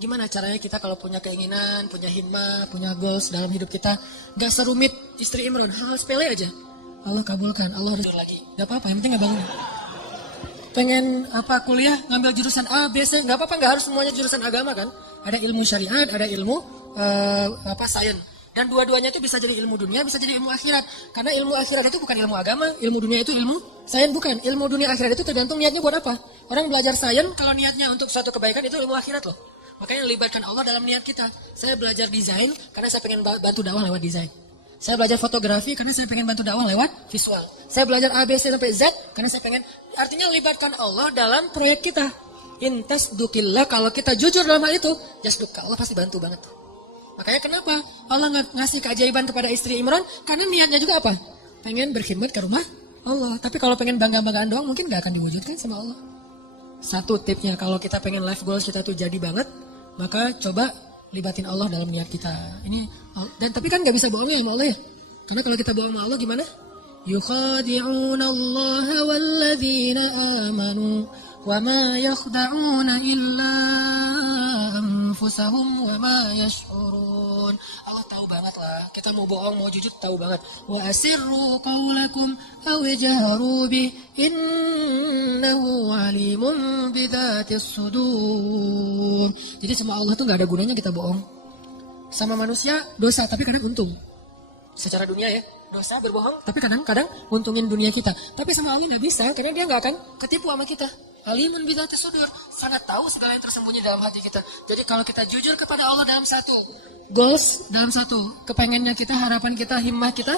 Gimana caranya kita kalau punya keinginan, punya himmah, punya goals dalam hidup kita, gak serumit istri Imron, hal sepele aja. Allah kabulkan, Allah harus lagi. Gak apa-apa, yang penting gak bangun. Pengen apa kuliah, ngambil jurusan A, B, C, gak apa-apa, gak harus semuanya jurusan agama kan. Ada ilmu syariat, ada ilmu sains. Dan dua-duanya itu bisa jadi ilmu dunia, bisa jadi ilmu akhirat. Karena ilmu akhirat itu bukan ilmu agama, ilmu dunia itu ilmu sains bukan. Ilmu dunia akhirat itu tergantung niatnya buat apa. Orang belajar sains kalau niatnya untuk suatu kebaikan itu ilmu akhirat loh. Makanya libatkan Allah dalam niat kita. Saya belajar desain karena saya pengen bantu dakwah lewat desain. Saya belajar fotografi karena saya pengen bantu dakwah lewat visual. Saya belajar A, B, C sampai Z karena saya pengen. Artinya libatkan Allah dalam proyek kita. Intas dukillah, kalau kita jujur dalam hal itu, jasduka, Allah pasti bantu banget. Makanya kenapa Allah ngasih keajaiban kepada istri Imran? Karena niatnya juga apa? Pengen berkhidmat ke rumah Allah. Tapi kalau pengen bangga-banggaan doang mungkin gak akan diwujudkan sama Allah. Satu tipnya kalau kita pengen life goals kita tuh jadi banget, maka coba libatin Allah dalam niat kita. Ini dan tapi kan nggak bisa bohong ya sama Allah ya. Karena kalau kita bohong sama Allah gimana? Yukhadi'una Allah walladzina amanu wa ma yakhda'una illa anfusahum wa ma yash'urun. Allah tahu banget lah. Kita mau bohong, mau jujur tahu banget. Wa asirru qawlakum aw jahru bih innahu alimun bidzatis sudur. Jadi sama Allah tuh nggak ada gunanya kita bohong. Sama manusia dosa tapi kadang untung. Secara dunia ya, dosa berbohong tapi kadang-kadang untungin dunia kita. Tapi sama Allah nggak bisa karena dia nggak akan ketipu sama kita. Alimun bidzatis sudur, sangat tahu segala yang tersembunyi dalam hati kita. Jadi kalau kita jujur kepada Allah dalam satu goals, dalam satu kepengennya kita, harapan kita, himmah kita,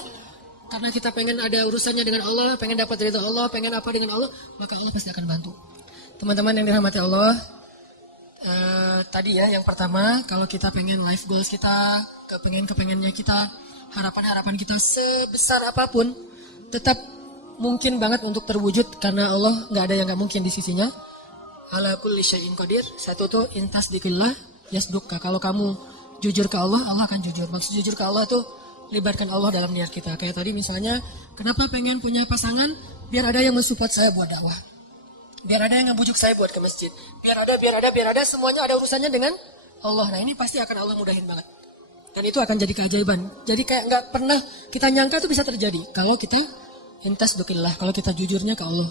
karena kita pengen ada urusannya dengan Allah, pengen dapat ridha Allah, pengen apa dengan Allah, maka Allah pasti akan bantu. Teman-teman yang dirahmati Allah, tadi ya yang pertama, kalau kita pengen life goals kita, kepengennya kita, harapan-harapan kita sebesar apapun, tetap mungkin banget untuk terwujud karena Allah nggak ada yang nggak mungkin di sisinya. Ala kulli syai'in qadir. Satu tuh intas dikillah yasduka. Kalau kamu jujur ke Allah, Allah akan jujur. Maksud jujur ke Allah tuh libatkan Allah dalam niat kita. Kayak tadi misalnya, kenapa pengen punya pasangan? Biar ada yang mensupport saya buat dakwah. Biar ada yang ngebujuk saya buat ke masjid. Biar ada, semuanya ada urusannya dengan Allah. Nah ini pasti akan Allah mudahin banget. Dan itu akan jadi keajaiban. Jadi kayak nggak pernah kita nyangka itu bisa terjadi. Kalau kita intas dukillah, kalau kita jujurnya ke Allah.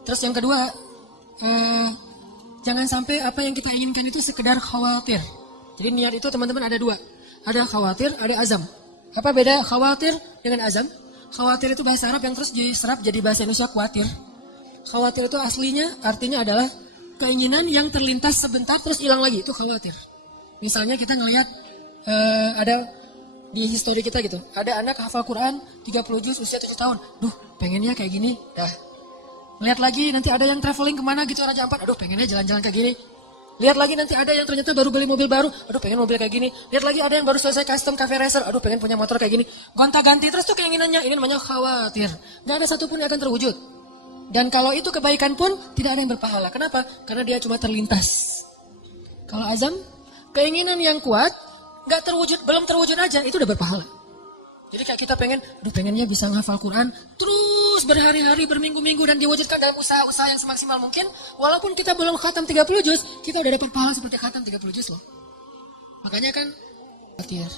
Terus yang kedua, jangan sampai apa yang kita inginkan itu sekedar khawatir. Jadi niat itu teman-teman ada dua. Ada khawatir, ada azam. Apa beda khawatir dengan azam? Khawatir itu bahasa Arab yang terus diserap jadi bahasa Indonesia khawatir. Khawatir itu aslinya artinya adalah keinginan yang terlintas sebentar terus hilang lagi, itu khawatir. Misalnya kita ngelihat ada di histori kita gitu, ada anak hafal Quran 30 juz usia 7 tahun. Duh, pengennya kayak gini. Dah. Lihat lagi nanti ada yang traveling kemana gitu Raja Ampat. Aduh, pengennya jalan-jalan kayak gini. Lihat lagi nanti ada yang ternyata baru beli mobil baru. Aduh, pengen mobil kayak gini. Lihat lagi ada yang baru selesai custom cafe racer. Aduh, pengen punya motor kayak gini. Gonta-ganti terus tuh keinginannya. Ini namanya khawatir. Gak ada satupun yang akan terwujud. Dan kalau itu kebaikan pun tidak ada yang berpahala. Kenapa? Karena dia cuma terlintas. Kalau azam, keinginan yang kuat nggak terwujud, belum terwujud aja, itu udah berpahala. Jadi kayak kita pengennya bisa ngafal Quran terus berhari-hari, berminggu-minggu dan diwujudkan dalam usaha-usaha yang semaksimal mungkin. Walaupun kita belum khatam 30 juz, kita udah dapat pahala seperti khatam 30 juz loh. Makanya kan khawatir.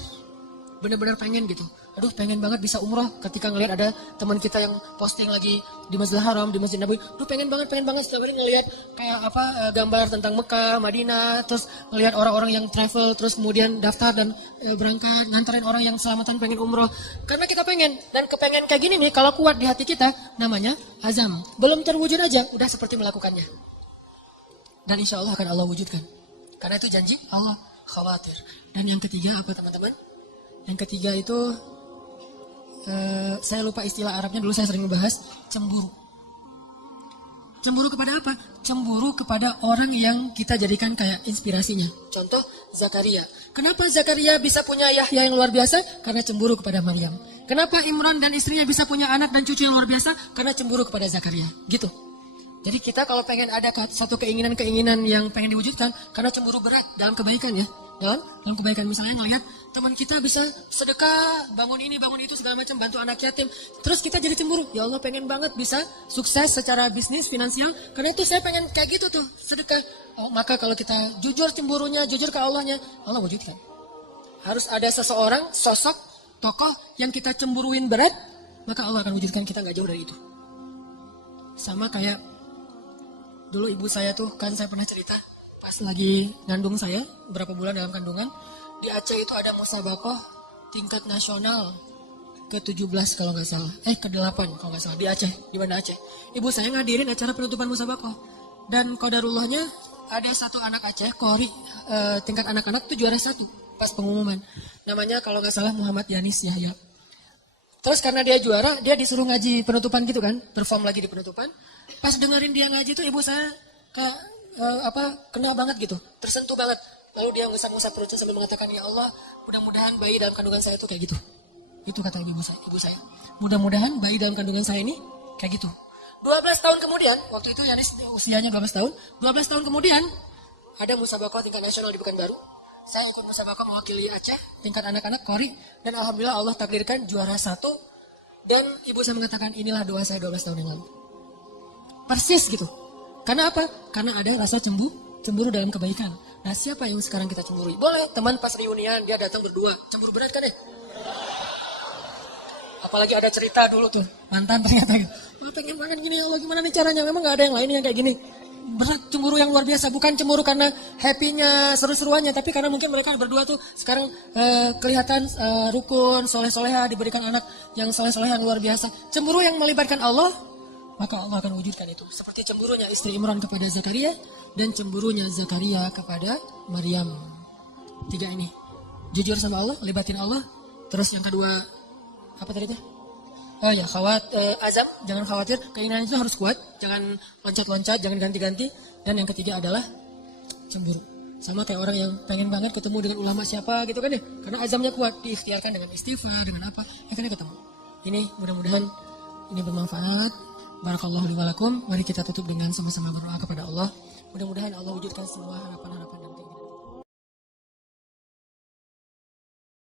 Benar-benar pengen gitu. Aduh, pengen banget bisa umrah ketika ngelihat ada teman kita yang posting lagi di Masjidil Haram, di Masjid Nabawi. Aduh, pengen banget setiap hari ngelihat kayak gambar tentang Mekah, Madinah, terus ngelihat orang-orang yang travel, terus kemudian daftar dan berangkat nganterin orang yang selamatan pengen umrah. Karena kita pengen, dan kepengen kayak gini nih kalau kuat di hati kita namanya azam. Belum terwujud aja, udah seperti melakukannya. Dan insya Allah akan Allah wujudkan. Karena itu janji Allah, khawatir. Dan yang ketiga apa teman-teman? Yang ketiga itu saya lupa istilah Arabnya, dulu saya sering membahas cemburu. Cemburu kepada apa? Cemburu kepada orang yang kita jadikan kayak inspirasinya. Contoh Zakaria. Kenapa Zakaria bisa punya Yahya yang luar biasa? Karena cemburu kepada Maryam. Kenapa Imran dan istrinya bisa punya anak dan cucu yang luar biasa? Karena cemburu kepada Zakaria. Gitu. Jadi kita kalau pengen ada satu keinginan-keinginan yang pengen diwujudkan, karena cemburu berat dalam kebaikan ya. dalam kebaikan. Misalnya ngelihat teman kita bisa sedekah, bangun ini, bangun itu, segala macam, bantu anak yatim. Terus kita jadi cemburu. Ya Allah, pengen banget bisa sukses secara bisnis, finansial. Karena itu saya pengen kayak gitu tuh, sedekah. Oh, maka kalau kita jujur cemburunya, jujur ke Allahnya, Allah wujudkan. Harus ada seseorang, sosok, tokoh yang kita cemburuin berat, maka Allah akan wujudkan. Kita nggak jauh dari itu. Sama kayak dulu ibu saya tuh, kan saya pernah cerita, pas lagi ngandung saya, berapa bulan dalam kandungan, di Aceh itu ada musabakoh tingkat nasional ke-17 kalau nggak salah. Ke-8 kalau nggak salah, di Aceh, di Banda Aceh. Ibu saya ngadirin acara penutupan musabakoh. Dan qadarullahnya ada satu anak Aceh, Kori, tingkat anak-anak tuh juara 1 pas pengumuman. Namanya kalau nggak salah Muhammad Yanis Yahya. Terus karena dia juara, dia disuruh ngaji penutupan gitu kan, perform lagi di penutupan. Pas dengerin dia ngaji tuh ibu saya kayak kena banget gitu, tersentuh banget. Lalu dia ngusap-ngusap perutnya sambil mengatakan, ya Allah, mudah-mudahan bayi dalam kandungan saya itu kayak gitu. Itu kata ibu saya. Mudah-mudahan bayi dalam kandungan saya ini kayak gitu. 12 tahun kemudian, waktu itu Yanis usianya 12 tahun. 12 tahun kemudian, ada musabakoh tingkat nasional di Pekanbaru. Saya ikut musabakoh mewakili Aceh, tingkat anak-anak, Kori. Dan Alhamdulillah Allah takdirkan juara 1. Dan ibu saya mengatakan, inilah doa saya 12 tahun yang lalu. Persis gitu. Karena apa? Karena ada rasa cemburu dalam kebaikan. Nah, siapa yang sekarang kita cemburui? Boleh, teman pas reunian dia datang berdua. Cemburu berat kan ya? Apalagi ada cerita dulu tuh, mantan ternyata. Pengen banget gini, ya Allah gimana nih caranya? Memang gak ada yang lain yang kayak gini. Berat, cemburu yang luar biasa. Bukan cemburu karena happy-nya, seru-seruannya. Tapi karena mungkin mereka berdua tuh sekarang kelihatan rukun, soleh-soleha, diberikan anak yang soleh-soleha yang luar biasa. Cemburu yang melibatkan Allah, maka Allah akan wujudkan itu. Seperti cemburunya istri Imran kepada Zakaria dan cemburunya Zakaria kepada Maryam. 3 ini. Jujur sama Allah, libatin Allah. Terus yang kedua, apa tadi itu? Azam, jangan khawatir. Keinginan itu harus kuat, jangan loncat-loncat, jangan ganti-ganti. Dan yang ketiga adalah cemburu. Sama kayak orang yang pengen banget ketemu dengan ulama siapa gitu kan ya. Karena azamnya kuat, diikhtiarkan dengan istighfar, dengan apa, akhirnya ketemu. Ini mudah-mudahan ini bermanfaat. Barakallahu li wa lakum. Mari kita tutup dengan sama-sama berdoa kepada Allah. Mudah-mudahan Allah wujudkan semua harapan-harapan